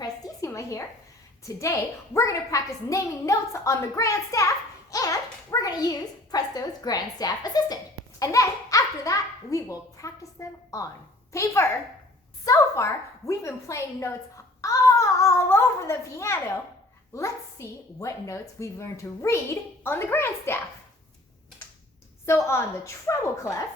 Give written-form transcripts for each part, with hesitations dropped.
Prestissima here. Today, we're going to practice naming notes on the grand staff, and we're going to use Presto's grand staff assistant. And then, after that, we will practice them on paper. So far, we've been playing notes all over the piano. Let's see what notes we've learned to read on the grand staff. So on the treble clef,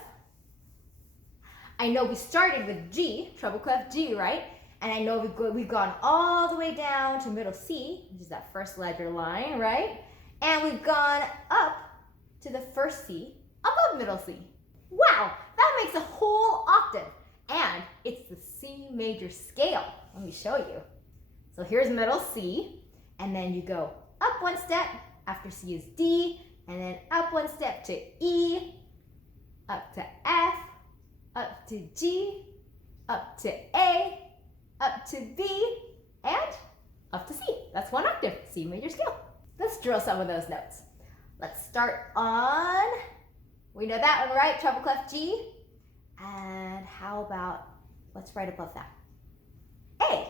I know we started with G, treble clef G, right? And I know we've gone all the way down to middle C, which is that first ledger line, right? And we've gone up to the first C above middle C. Wow, that makes a whole octave. And it's the C major scale. Let me show you. So here's middle C, and then you go up one step, after C is D, and then up one step to E, up to F, up to G, up to A, up to B, and up to C. That's one octave, C major scale. Let's drill some of those notes. Let's start on, we know that one, right? Treble clef G. And how about, let's write above that, A,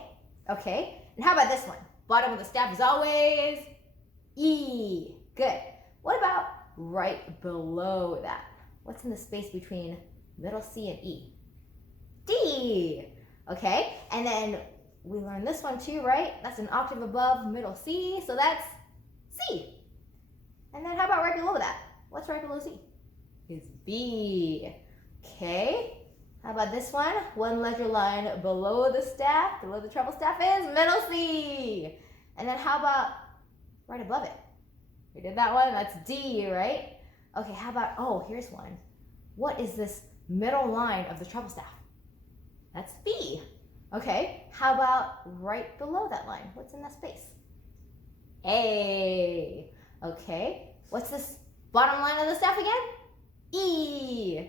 okay? And how about this one? Bottom of the staff is always E. Good. What about right below that? What's in the space between middle C and E? D. Okay, and then we learned this one too, right? That's an octave above middle C, so that's C. And then how about right below that? What's right below C? Is B. Okay, how about this one? One ledger line below the staff, below the treble staff is middle C. And then how about right above it? We did that one, that's D, right? Okay, how about, oh, here's one. What is this middle line of the treble staff? That's B. Okay, how about right below that line? What's in that space? A. Okay, what's this bottom line of the staff again? E.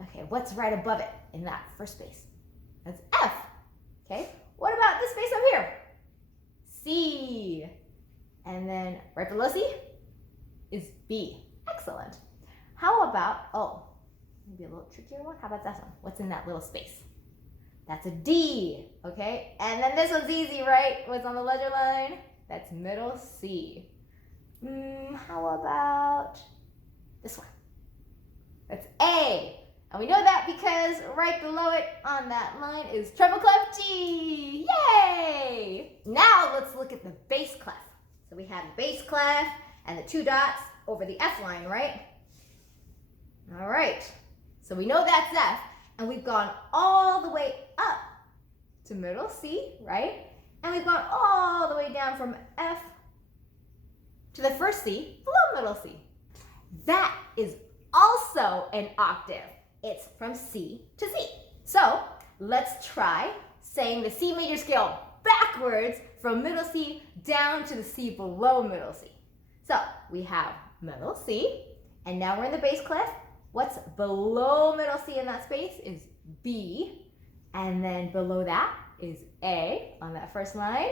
Okay, what's right above it in that first space? That's F. Okay, what about this space up here? C. And then right below C is B. Excellent. How about, oh, maybe a little trickier one. How about this one? What's in that little space? That's a D, okay? And then this one's easy, right? What's on the ledger line? That's middle C. How about this one? That's A. And we know that because right below it on that line is treble clef G. Yay! Now let's look at the bass clef. So we have the bass clef and the two dots over the F line, right? All right. So we know that's F, and we've gone all the way up to middle C, right? And we've gone all the way down from F to the first C below middle C. That is also an octave. It's from C to C. So let's try saying the C major scale backwards from middle C down to the C below middle C. So we have middle C, and now we're in the bass clef. What's below middle C in that space is B, and then below that is A on that first line.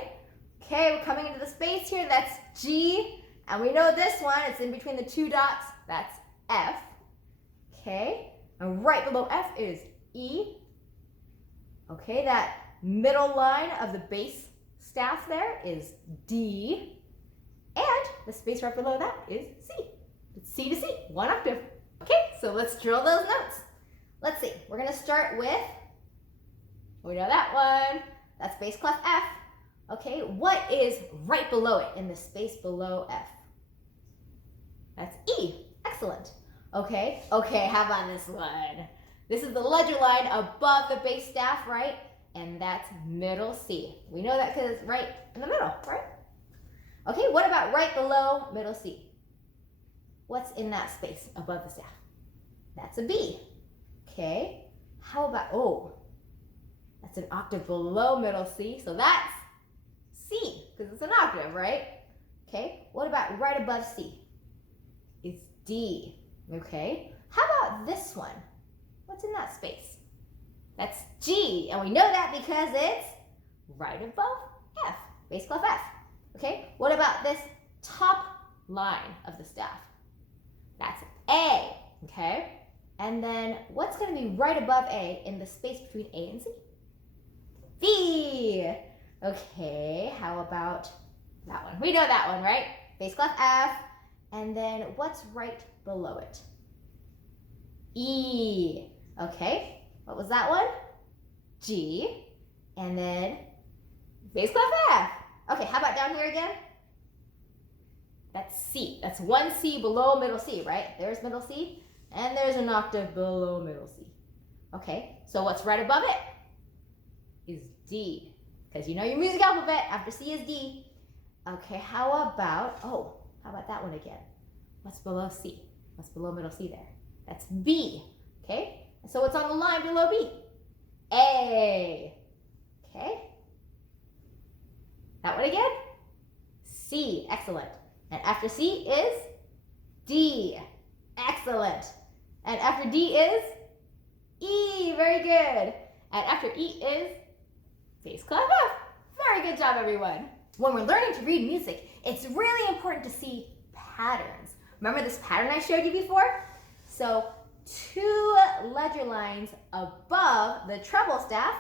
Okay, we're coming into the space here, that's G, and we know this one, it's in between the two dots, that's F. Okay, and right below F is E. Okay, that middle line of the bass staff there is D, and the space right below that is C. It's C to C, one octave. Okay, so let's drill those notes. Let's see, we're gonna start with, we know that one, that's bass clef F. Okay, what is right below it in the space below F? That's E, excellent. Okay, how about this one? This is the ledger line above the bass staff, right? And that's middle C. We know that because it's right in the middle, right? Okay, what about right below middle C? What's in that space above the staff? That's a B. Okay, how about, oh, that's an octave below middle C, so that's C, because it's an octave, right? Okay, what about right above C? It's D. Okay, how about this one? What's in that space? That's G, and we know that because it's right above F, bass clef F. Okay, what about this top line of the staff? That's A, okay? And then what's going to be right above A in the space between A and C? B. Okay, how about that one? We know that one, right? Bass clef F, and then what's right below it? E. Okay, what was that one? G, and then bass clef F. Okay, how about down here again? That's C. That's one C below middle C, right? There's middle C, and there's an octave below middle C. Okay, so what's right above it is D, because you know your music alphabet, after C is D. Okay, how about that one again? What's below C? What's below middle C there? That's B, okay? And so what's on the line below B? A, okay? That one again? C, excellent. And after C is D, excellent. And after D is E, very good. And after E is bass clef F. Very good job, everyone. When we're learning to read music, it's really important to see patterns. Remember this pattern I showed you before? So 2 ledger lines above the treble staff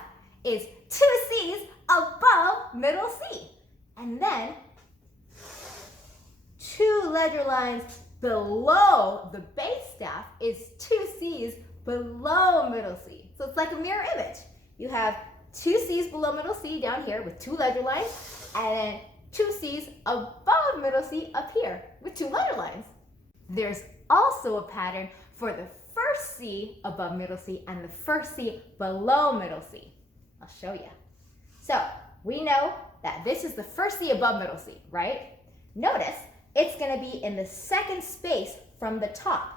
is 2 C's above middle C. And then 2 ledger lines below the bass staff is 2 C's below middle C. So it's like a mirror image. You have 2 C's below middle C down here with 2 ledger lines, and then 2 C's above middle C up here with 2 ledger lines. There's also a pattern for the first C above middle C and the first C below middle C. I'll show you. So we know that this is the first C above middle C, right? Notice it's going to be in the second space from the top.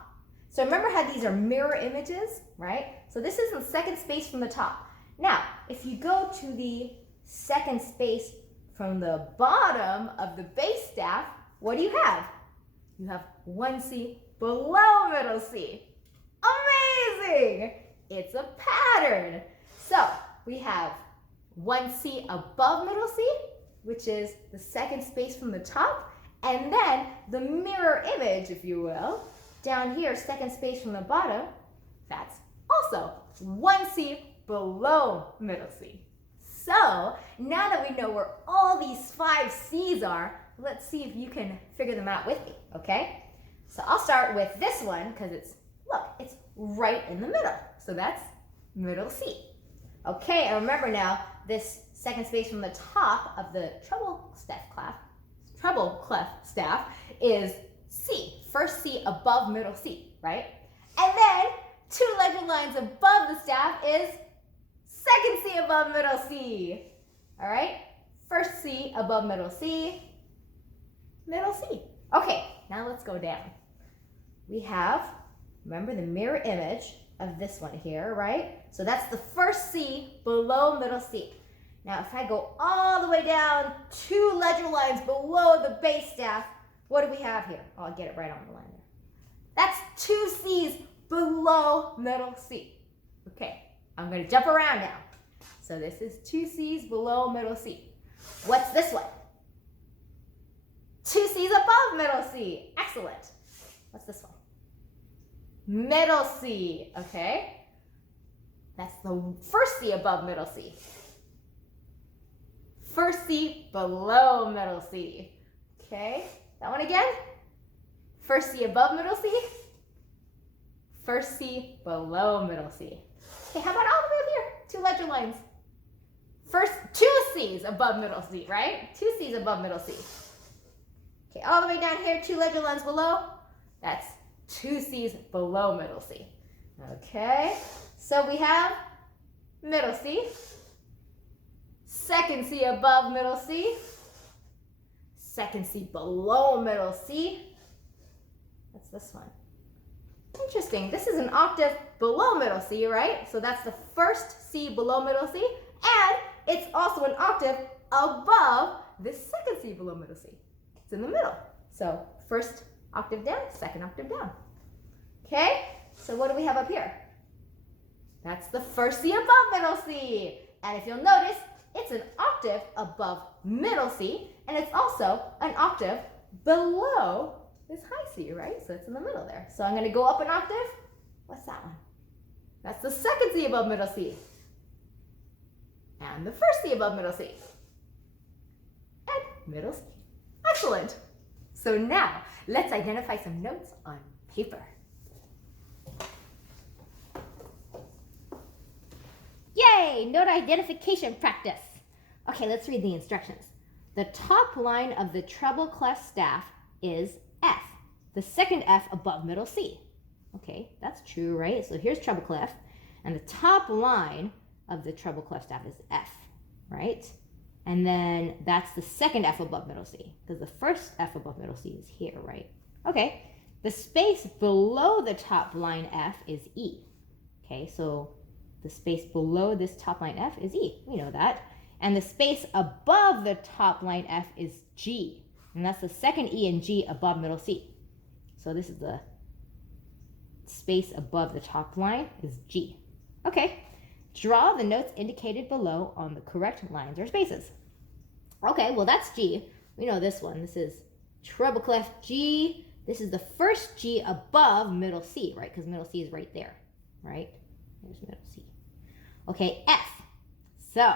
So remember how these are mirror images, right? So this is the second space from the top. Now, if you go to the second space from the bottom of the bass staff, what do you have? You have 1 C below middle C. Amazing! It's a pattern. So we have 1 C above middle C, which is the second space from the top, and then the mirror image, if you will, down here, second space from the bottom, that's also 1 C below middle C. So now that we know where all these 5 C's are, let's see if you can figure them out with me, okay? So I'll start with this one because it's right in the middle. So that's middle C. Okay, and remember now, this second space from the top of the treble clef staff is C, first C above middle C, right? And then 2 ledger lines above the staff is second C above middle C. All right, first C above middle C, middle C. Okay, now let's go down. We have, remember the mirror image of this one here, right? So that's the first C below middle C. Now if I go all the way down 2 ledger lines below the bass staff, what do we have here? Oh, I'll get it right on the line there. That's 2 C's below middle C. Okay, I'm going to jump around now. So this is 2 C's below middle C. What's this one? 2 C's above middle C. Excellent. What's this one? Middle C. Okay. That's the first C above middle C. First C below middle C. Okay. That one again. First C above middle C. First C below middle C. Okay, how about all the way up here? 2 ledger lines. First 2 C's above middle C, right? 2 C's above middle C. Okay, all the way down here, 2 ledger lines below. That's 2 C's below middle C. Okay, so we have middle C, second C above middle C, second C below middle C. What's this one? Interesting, this is an octave below middle C, right? So that's the first C below middle C, and it's also an octave above the second C below middle C. It's in the middle. So first octave down, second octave down. Okay, so what do we have up here? That's the first C above middle C. And if you'll notice, it's an octave above middle C, and it's also an octave below this high C, right? So it's in the middle there. So I'm going to go up an octave. What's that one? That's the second C above middle C. And the first C above middle C. middle C. Excellent. So now, let's identify some notes on paper. Yay! Note identification practice. Okay, let's read the instructions. The top line of the treble clef staff is F, the second F above middle C. Okay, that's true, right? So here's treble clef, and the top line of the treble clef staff is F, right? And then that's the second F above middle C, because the first F above middle C is here, right? Okay, the space below the top line F is E. Okay, so the space below this top line F is E, we know that. And the space above the top line F is G, and that's the second E and G above middle C. So this is the space above the top line is G. Okay, draw the notes indicated below on the correct lines or spaces. Okay, well that's G. We know this one. This is treble clef G. This is the first G above middle C, right? Because middle C is right there, right? There's middle C. Okay, F. So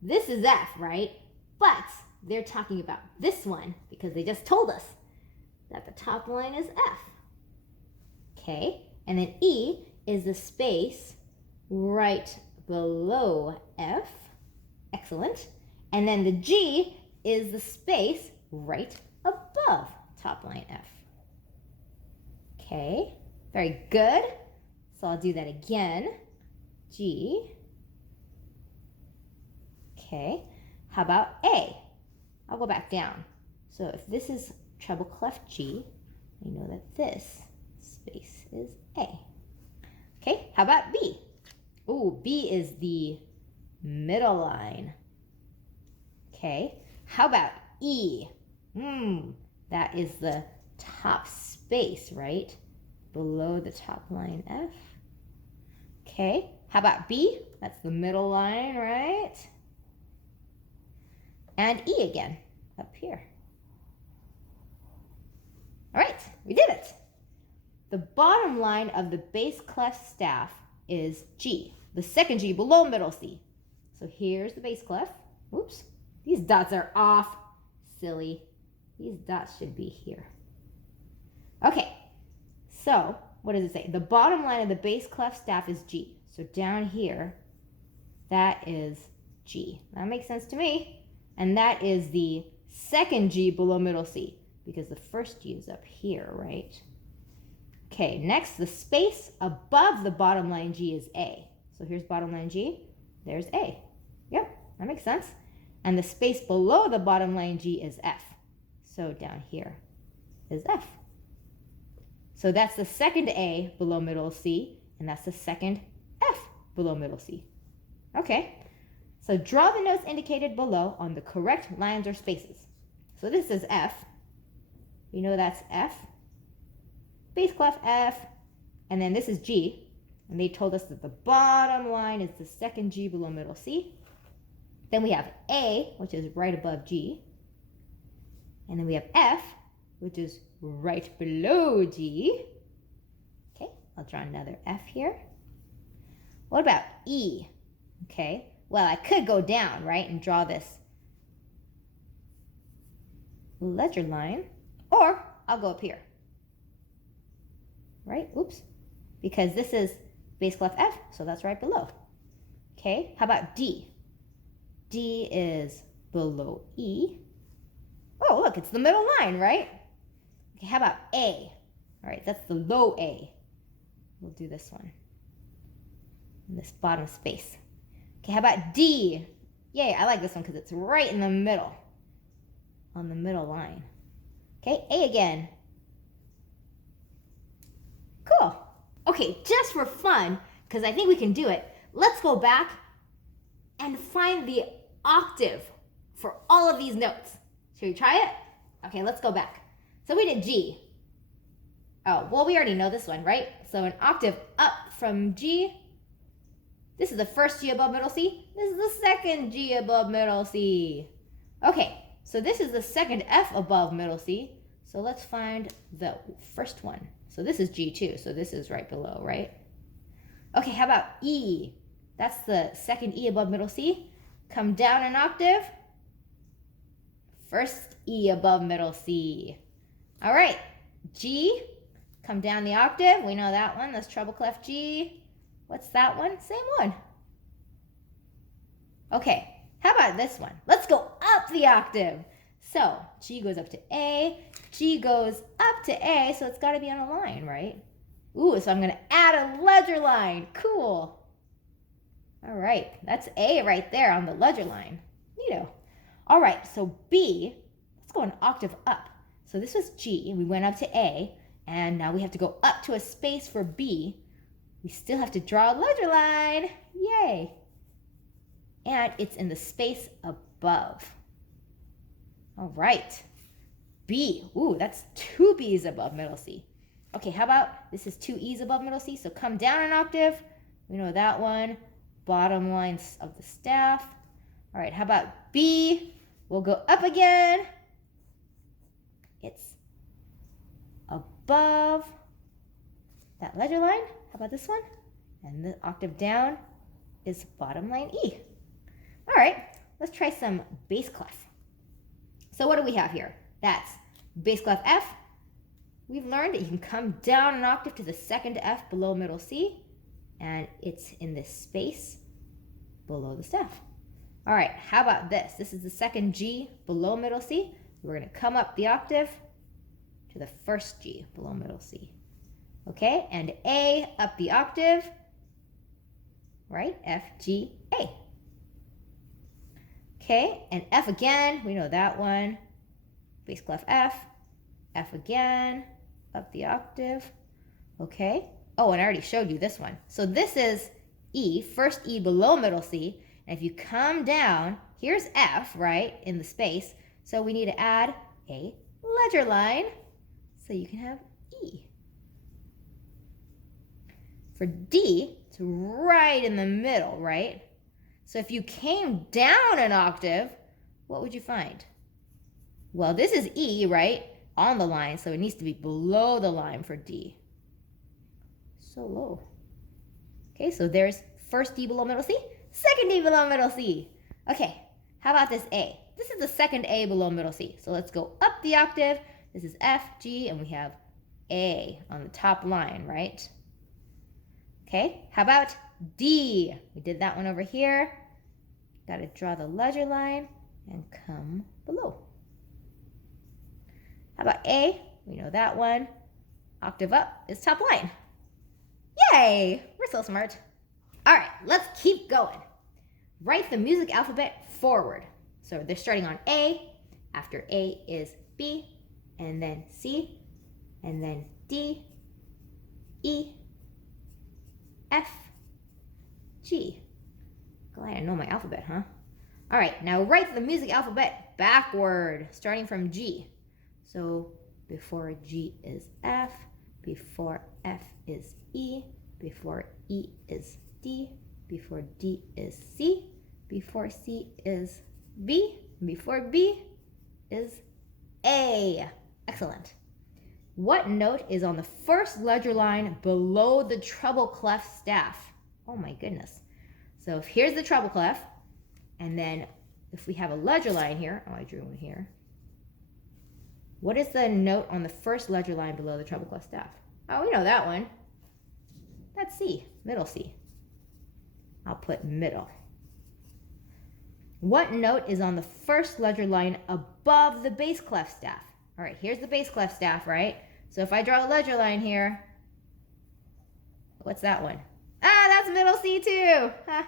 this is F, right? But they're talking about this one because they just told us that the top line is F. Okay, and then E is the space right below F. Excellent. And then the G is the space right above top line F. Okay, very good. So I'll do that again. G. Okay, how about A? I'll go back down. So if this is treble clef G, we know that this space is A. Okay, how about B? Oh, B is the middle line. Okay, how about E? That is the top space, right? Below the top line F. Okay, how about B? That's the middle line, right? And E again, up here. All right, we did it. The bottom line of the bass clef staff is G, the second G below middle C. So here's the bass clef. Whoops, these dots are off. Silly. These dots should be here. Okay, so what does it say? The bottom line of the bass clef staff is G. So down here, that is G. That makes sense to me. And that is the second G below middle C, because the first G is up here, right? Okay, next, the space above the bottom line G is A. So here's bottom line G, there's A. Yep, that makes sense. And the space below the bottom line G is F. So down here is F. So that's the second A below middle C, and that's the second F below middle C. Okay, so draw the notes indicated below on the correct lines or spaces. So this is F. We know that's F. Bass clef F. And then this is G. And they told us that the bottom line is the second G below middle C. Then we have A, which is right above G. And then we have F, which is right below G. Okay, I'll draw another F here. What about E? Okay, well, I could go down, right, and draw this ledger line, or I'll go up here, right? Oops, because this is bass clef F, so that's right below. Okay, how about D? D is below E. Oh, look, it's the middle line, right? Okay, how about A? All right, that's the low A. We'll do this one, in this bottom space. Okay, how about D? Yay, I like this one because it's right in the middle, on the middle line. Okay, A again. Cool. Okay, just for fun, because I think we can do it, let's go back and find the octave for all of these notes. Should we try it? Okay, let's go back. So we did G. Oh, well, we already know this one, right? So an octave up from G. This is the first G above middle C. This is the second G above middle C. Okay, so this is the second F above middle C. So let's find the first one. So this is G2, so this is right below, right? Okay, how about E? That's the second E above middle C. Come down an octave. First E above middle C. All right, G, come down the octave. We know that one. That's treble clef G. What's that one? Same one. Okay, how about this one? Let's go up the octave. So G goes up to A, G goes up to A, so it's got to be on a line, right? Ooh, so I'm going to add a ledger line. Cool. All right, that's A right there on the ledger line. Neato. All right, so B, let's go an octave up. So this was G, we went up to A, and now we have to go up to a space for B. We still have to draw a ledger line. Yay. And it's in the space above. All right, B. Ooh, that's 2 B's above middle C. Okay, how about this is 2 E's above middle C, so come down an octave. We know that one. Bottom lines of the staff. All right, how about B? We'll go up again. It's above that ledger line. How about this one? And the octave down is bottom line E. All right, let's try some bass clef. So what do we have here? That's bass clef F. We've learned that you can come down an octave to the second F below middle C, and it's in this space below the staff. All right, how about this? This is the second G below middle C. We're going to come up the octave to the first G below middle C. Okay, and A up the octave, right? F, G, A. Okay, and F again, we know that one. Bass clef F, F again, up the octave. Okay, oh, and I already showed you this one. So this is E, first E below middle C. And if you come down, here's F, right, in the space. So we need to add a ledger line so you can have E. For D, it's right in the middle, right? So if you came down an octave, what would you find? Well, this is E, right, on the line, so it needs to be below the line for D. So low. Okay, so there's first D below middle C, second D below middle C. Okay, how about this A? This is the second A below middle C. So let's go up the octave. This is F, G, and we have A on the top line, right? Okay, how about D? We did that one over here. Got to draw the ledger line and come below. How about A? We know that one. Octave up is top line. Yay! We're so smart. All right, let's keep going. Write the music alphabet forward. So they're starting on A. After A is B, and then C, and then D, E, F, G. Glad I know my alphabet, huh? All right, now write the music alphabet backward, starting from G. So before G is F, before F is E, before E is D, before D is C, before C is B, before B is A. Excellent. What note is on the first ledger line below the treble clef staff? Oh my goodness. So if here's the treble clef, and then if we have a ledger line here, oh, I drew one here. What is the note on the first ledger line below the treble clef staff? Oh, we know that one. That's C, middle C. I'll put middle. What note is on the first ledger line above the bass clef staff? All right, here's the bass clef staff, right? So if I draw a ledger line here, what's that one? Ah, that's middle C too. Huh.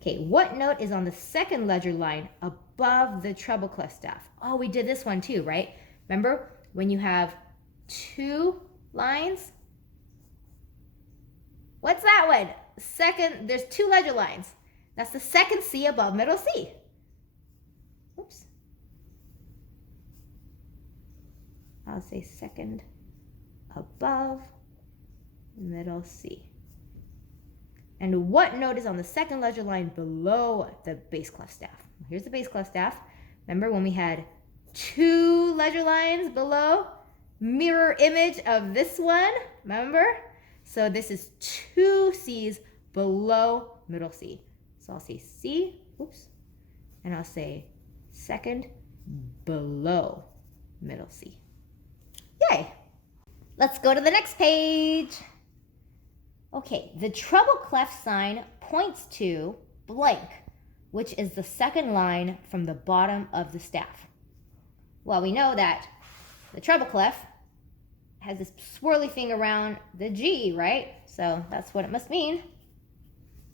Okay, what note is on the second ledger line above the treble clef staff? Oh, we did this one too, right? Remember when you have 2 lines? What's that one? Second, there's 2 ledger lines. That's the second C above middle C. Oops. I'll say second above middle C. And what note is on the second ledger line below the bass clef staff? Here's the bass clef staff. Remember when we had 2 ledger lines below? Mirror image of this one, remember? So this is 2 C's below middle C. So I'll say C, oops, and I'll say second below middle C. Yay! Let's go to the next page. Okay, the treble clef sign points to blank, which is the second line from the bottom of the staff. Well, we know that the treble clef has this swirly thing around the G, right? So that's what it must mean.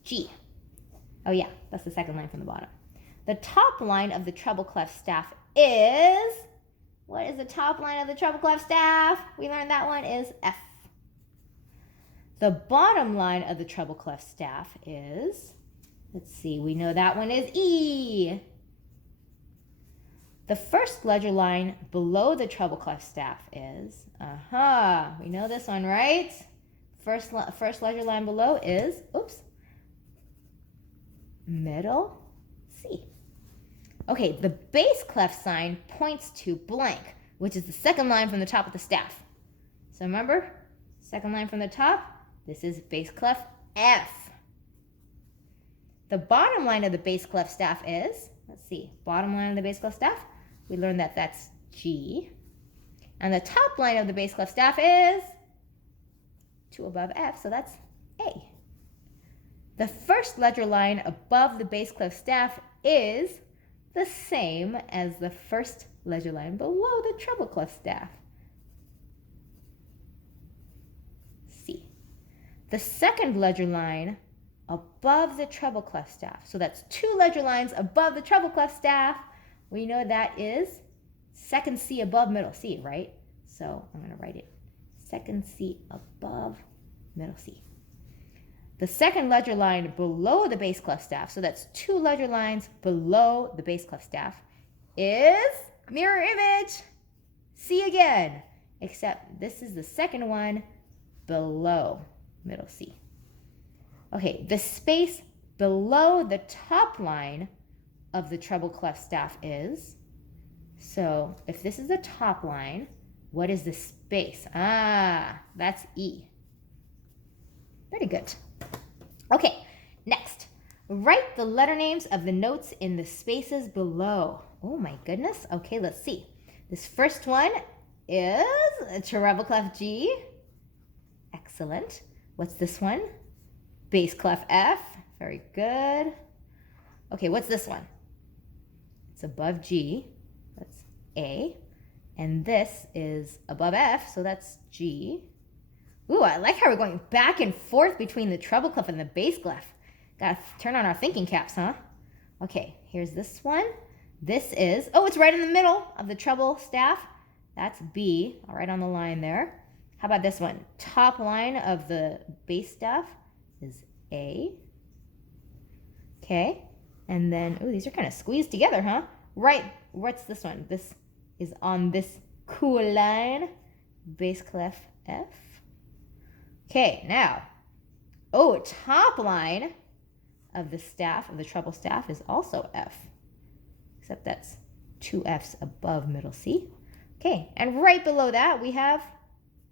G. Oh yeah, that's the second line from the bottom. The top line of the treble clef staff is, what is the top line of the treble clef staff? We learned that one is F. The bottom line of the treble clef staff is, let's see, we know that one is E. The first ledger line below the treble clef staff is, we know this one, right? First ledger line below is, middle C. Okay, the bass clef sign points to blank, which is the second line from the top of the staff. So remember, second line from the top, this is bass clef F. The bottom line of the bass clef staff is, let's see, bottom line of the bass clef staff, we learned that that's G. And the top line of the bass clef staff is 2 above F, so that's A. The first ledger line above the bass clef staff is the same as the first ledger line below the treble clef staff. C. The second ledger line above the treble clef staff, so that's 2 ledger lines above the treble clef staff. We know that is second C above middle C, right? So I'm going to write it second C above middle C. The second ledger line below the bass clef staff, so that's 2 ledger lines below the bass clef staff, is mirror image C again, except this is the second one below middle C. Okay, the space below the top line of the treble clef staff is, so if this is the top line, what is the space? That's E. Very good. Okay, next, write the letter names of the notes in the spaces below. Oh my goodness. Okay, let's see. This first one is a treble clef G. Excellent. What's this one? Bass clef F. Very good. Okay, what's this one? It's above G. That's A. And this is above F, so that's G. Ooh, I like how we're going back and forth between the treble clef and the bass clef. Gotta turn on our thinking caps, huh? Okay, here's this one. This is, it's right in the middle of the treble staff. That's B, right on the line there. How about this one? Top line of the bass staff is A. Okay, and then, these are kind of squeezed together, huh? Right, what's this one? This is on this cool line, bass clef F. Okay, now, top line of the staff, of the treble staff, is also F, except that's 2 Fs above middle C. Okay, and right below that we have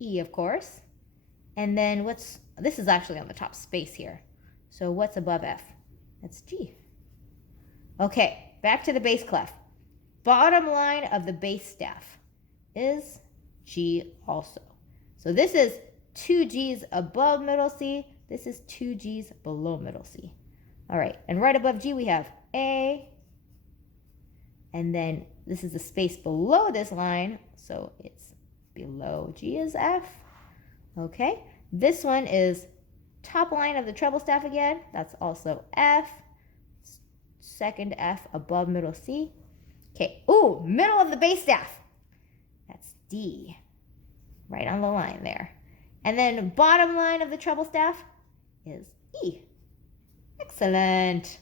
E, of course. And then this is actually on the top space here. So what's above F? That's G. Okay, back to the bass clef. Bottom line of the bass staff is G also. So this is 2 G's above middle C. This is 2 G's below middle C. All right, and right above G we have A. And then this is the space below this line, so it's below G is F. Okay, this one is top line of the treble staff again. That's also F. Second F above middle C. Okay, middle of the bass staff. That's D. Right on the line there. And then bottom line of the treble staff is E. Excellent.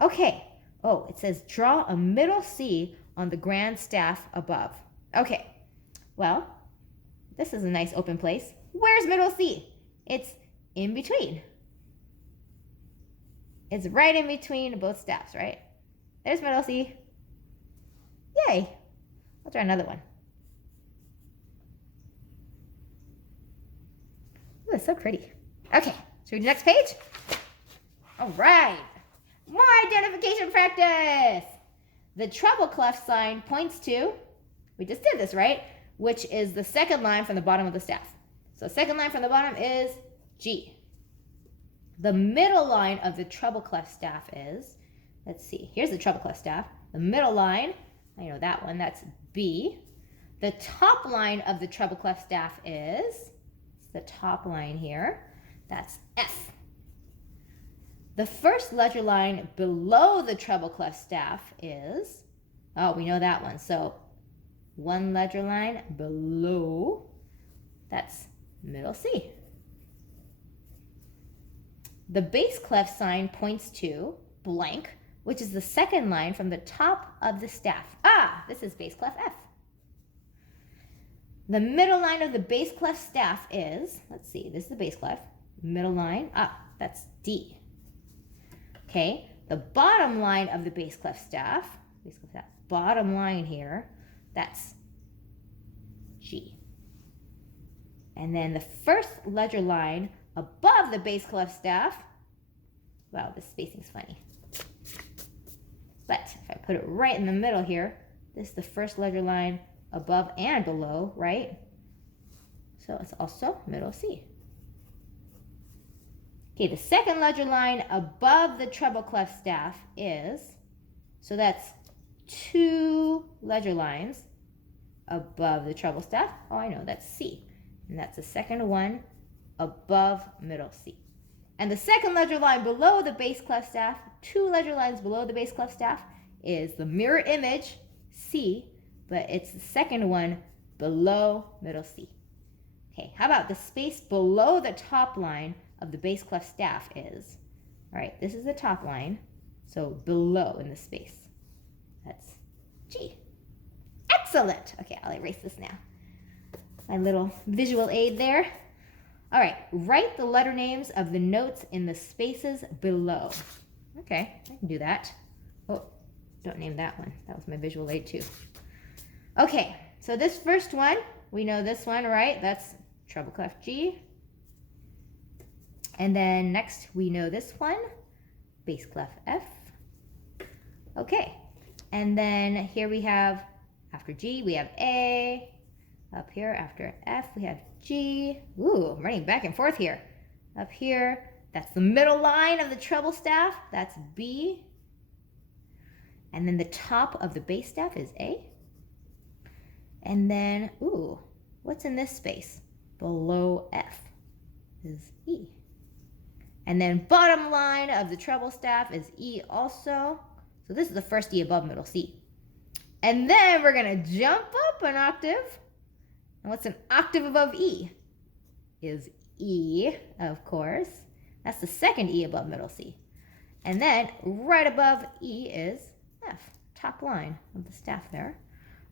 Okay. It says draw a middle C on the grand staff above. Okay. Well, this is a nice open place. Where's middle C? It's in between. It's right in between both staffs, right? There's middle C. Yay. Let's try another one. It's so pretty. Okay, so the next page. All right, my identification practice. The treble clef sign points to, we just did this, right? Which is the second line from the bottom of the staff. So second line from the bottom is G. The middle line of the treble clef staff is, let's see, here's the treble clef staff. The middle line, I know that one, that's B. The top line of the treble clef staff is, it's the top line here, that's F. The first ledger line below the treble clef staff is, oh, we know that one. So one ledger line below, that's middle C. The bass clef sign points to blank, which is the second line from the top of the staff. Ah, this is bass clef F. The middle line of the bass clef staff is, let's see, this is the bass clef. Middle line, that's D. Okay, the bottom line of the bass clef staff, bottom line here, that's G. And then the first ledger line above the bass clef staff, wow, this spacing's funny. But if I put it right in the middle here, this is the first ledger line above and below, right? So it's also middle C. Okay, the second ledger line above the treble clef staff is, so that's two ledger lines above the treble staff. Oh, I know, that's C. And that's the second one above middle C. And the second ledger line below the bass clef staff, two ledger lines below the bass clef staff, is the mirror image, C, but it's the second one below middle C. Okay, how about the space below the top line of the bass clef staff is, all right, this is the top line, so below in the space. That's G. Excellent. Okay, I'll erase this now. My little visual aid there. All right, write the letter names of the notes in the spaces below. Okay, I can do that. Oh, don't name that one. That was my visual aid too. Okay, so this first one, we know this one, right? That's treble clef G. And then next we know this one, bass clef F. Okay, and then here we have, after G, we have A. Up here, after F, we have G. Ooh, I'm running back and forth here. Up here, that's the middle line of the treble staff. That's B. And then the top of the bass staff is A. And then, ooh, what's in this space? Below F is E. And then bottom line of the treble staff is E also. So this is the first E above middle C. And then we're gonna jump up an octave. And what's an octave above E? Is E, of course. That's the second E above middle C. And then right above E is F, top line of the staff there.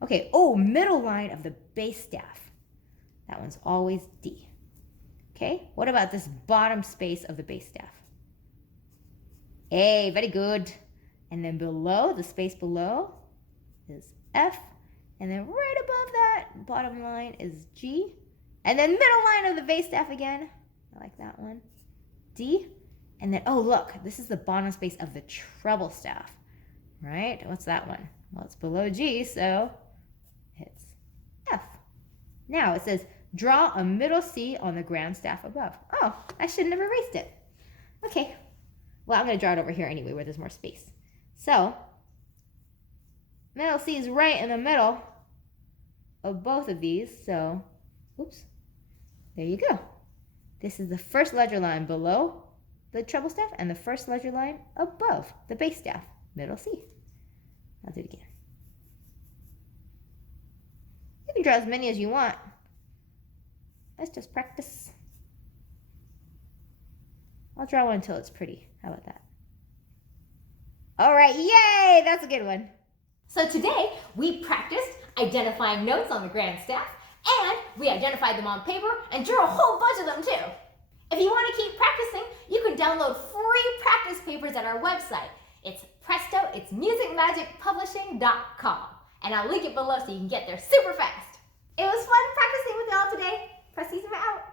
Okay, oh, middle line of the bass staff. That one's always D. Okay, what about this bottom space of the bass staff? A, very good. And then below, the space below is F. And then right above that bottom line is G. And then middle line of the bass staff again. I like that one. D. And then, oh, look, this is the bottom space of the treble staff, right? What's that one? Well, it's below G, so it's F. Now it says, draw a middle C on the ground staff above. Oh, I shouldn't have erased it. Okay. Well, I'm going to draw it over here anyway where there's more space. So, middle C is right in the middle of both of these. So, oops, there you go. This is the first ledger line below the treble staff and the first ledger line above the bass staff, middle C. I'll do it again. You can draw as many as you want. Let's just practice. I'll draw one until it's pretty. How about that? All right, yay, that's a good one. So today we practiced identifying notes on the grand staff, and we identified them on paper and drew a whole bunch of them too. If you want to keep practicing, you can download free practice papers at our website. It's Presto, it's musicmagicpublishing.com. And I'll link it below so you can get there super fast. It was fun practicing with y'all today. Prestissima out.